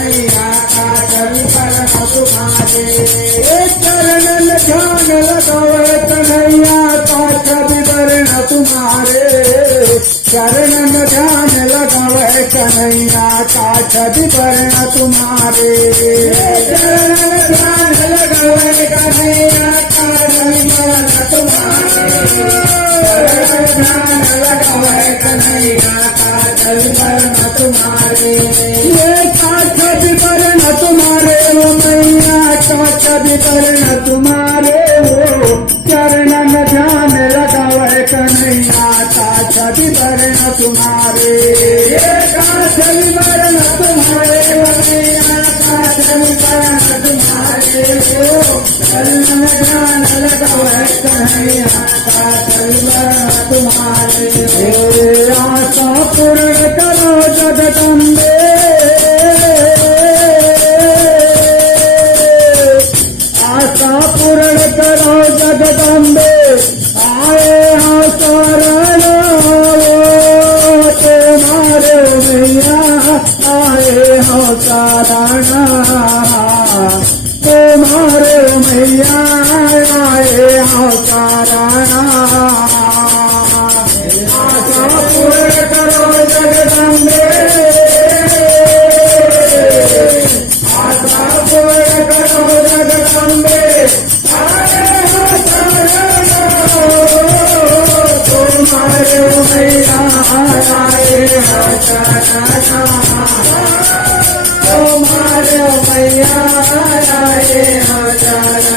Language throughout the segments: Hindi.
कन्हैया काजल बरन तुम्हारे चरणन ध्यान लगावे कन्हैया काजल बरन तुम्हारे चरणन ध्यान लगावे कन्हैया काजल बरन तुम्हारे चरणन ध्यान लगावे कन्हैया काजल बरन तुम्हारे ध्यान लगावे कन्हैया काजल बरन तुम्हारे ये काजल बरन तुम्हारे वो मैया काजल बरन तुम्हारे वो चरणन ध्यान लगावे कन्हैया काजल बरन तुम्हारे ये काजल बरन तुम्हारे वो मैया काजल बरन तुम्हारे वो चरणन ध्यान लगावे कन्हैया काजल बरन तुम्हारे आशा पूर्ण करो जगदम्बे आशा पूर्ण करो जगदम्बे आए हाँ शरण तुम्हारे मैया आए हाँ शरण तुम्हारे मैया आए हाँ शरण आशा पूर्ण करो जगदम्बे आशा पूर्ण करो जगदम्बे आए हो शरण तुम्हारे मैया आए हो शरण तुम्हारे मैया आए हो शरण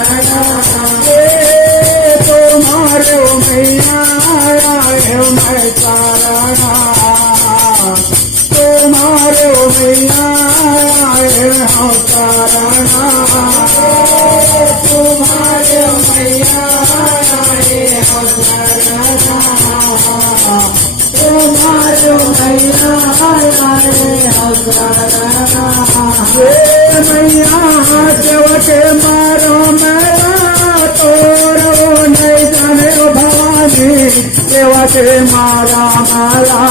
तुम्हारे मैया आए हो मैं शरण तुम्हारे मैया आए हो शरण तुम्हारे मैया आए हो शरण तुम्हारे मैया आए हो शरण मैया सेवके मारो मेरा तोरो नहीं जाने भवानी सेवके मारा माला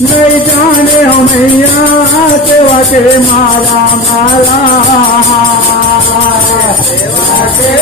नहीं जाने हो मैया सेवके मारा माला सेवके